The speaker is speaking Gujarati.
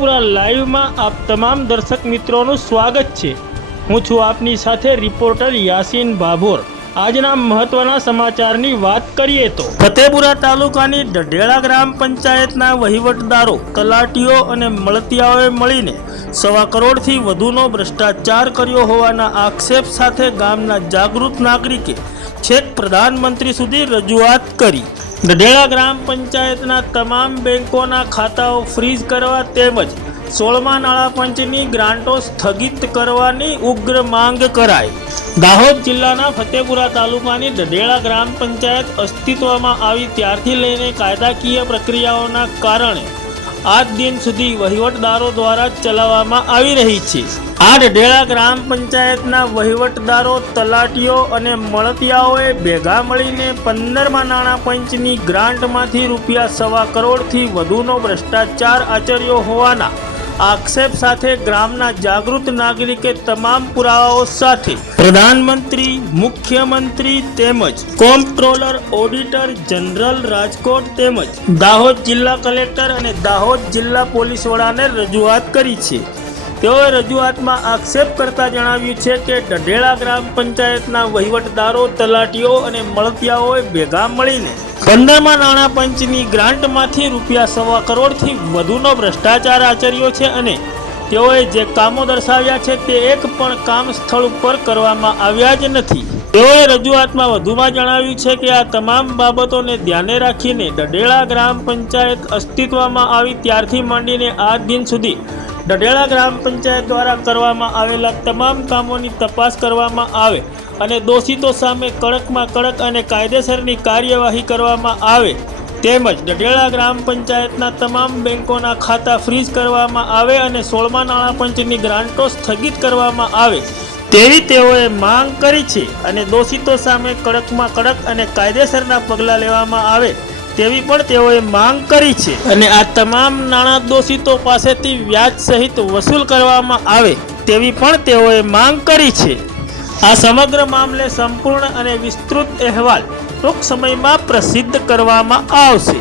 ફતેપુરા લાઈવમાં આપ તમામ દર્શક મિત્રોનું સ્વાગત છે। હું છું આપની સાથે રિપોર્ટર યાસીન ભાભોર। આજના મહત્વના સમાચારની વાત કરીએ તો ફતેપુરા તાલુકાની ઢઢેળા ગ્રામ પંચાયતના વહીવટદારો, તલાટીઓ અને મળતિયાઓએ મળીને 1.25 કરોડથી વધુનો ભ્રષ્ટાચાર કર્યો હોવાના આક્ષેપ સાથે ગામના જાગૃત નાગરિકે છેક પ્રધાનમંત્રી સુધી રજૂઆત કરી। ઢઢેળા ગ્રામ પંચાયતના તમામ બેંકોના ખાતાઓ ફ્રીઝ કરવા તેમજ 16મા નાણાં પંચની ગ્રાન્ટો સ્થગિત કરવાની ઉગ્ર માંગ કરાઈ। દાહોદ જિલ્લાના ફતેપુરા તાલુકાની ઢઢેળા ગ્રામ પંચાયત અસ્તિત્વમાં આવી ત્યારથી લઈને કાયદાકીય પ્રક્રિયાઓના કારણે આજ દિન સુધી વહીવટદારો દ્વારા ચલાવવામાં આવી રહી છે। આ ઢઢેળા ગ્રામ પંચાયતના વહીવટદારો, તલાટીઓ અને મળતિયાઓએ ભેગા મળીને 15મા નાણાં પંચની ગ્રાન્ટમાંથી ₹1.25 કરોડથી વધુનો ભ્રષ્ટાચાર આચર્યો હોવાના આક્ષેપ સાથે ગ્રામના જાગૃત નાગરિકે તમામ પુરાવાઓ સાથે પ્રધાનમંત્રી, મુખ્યમંત્રી તેમજ કોમ્પ્ટ્રોલર ઓડિટર જનરલ રાજકોટ તેમજ દાહોદ જિલ્લા કલેક્ટર અને દાહોદ જિલ્લા પોલીસ વડાને રજૂઆત કરી છે। તેઓએ રજૂઆતમાં આક્ષેપ કરતા જણાવ્યું છે કે ઢઢેળા ગ્રામ પંચાયતના વહીવટદારો, તલાટીઓ અને મળતિયાઓએ ભેગા મળીને 15મા નાણાં પંચની ગ્રાન્ટમાંથી ₹1.25 કરોડથી વધુનો ભ્રષ્ટાચાર આચર્યો છે અને તેઓએ જે કામો દર્શાવ્યા છે તે એક પણ કામ સ્થળ ઉપર કરવામાં આવ્યા જ નથી। તેઓએ રજૂઆતમાં વધુમાં જણાવ્યું છે કે આ તમામ બાબતોને ધ્યાને રાખીને ઢઢેળા ગ્રામ પંચાયત અસ્તિત્વમાં આવી ત્યારથી માંડીને આજ દિન સુધી ઢઢેળા ગ્રામ પંચાયત દ્વારા કરવામાં આવેલા તમામ કામોની તપાસ કરવામાં આવે અને દોષિતો સામે કડકમાં કડક અને કાયદેસરની કાર્યવાહી કરવામાં આવે તેમજ ઢઢેળા ગ્રામ પંચાયતના તમામ બેંકોના ખાતા ફ્રીઝ કરવામાં આવે અને 16મા નાણાં પંચની ગ્રાન્ટો સ્થગિત કરવામાં આવે તેવી તેઓએ માંગ કરી છે અને દોષિતો સામે કડકમાં કડક અને કાયદેસરના પગલાં લેવામાં આવે તેવી પણ તેઓએ માંગ કરી છે અને આ તમામ નાણાં દોષિતો પાસેથી વ્યાજ સહિત વસૂલ કરવામાં આવે તેવી પણ તેઓએ માંગ કરી છે। આ સમગ્ર મામલે સંપૂર્ણ અને વિસ્તૃત અહેવાલ ટૂંક સમયમાં પ્રસિદ્ધ કરવામાં આવશે।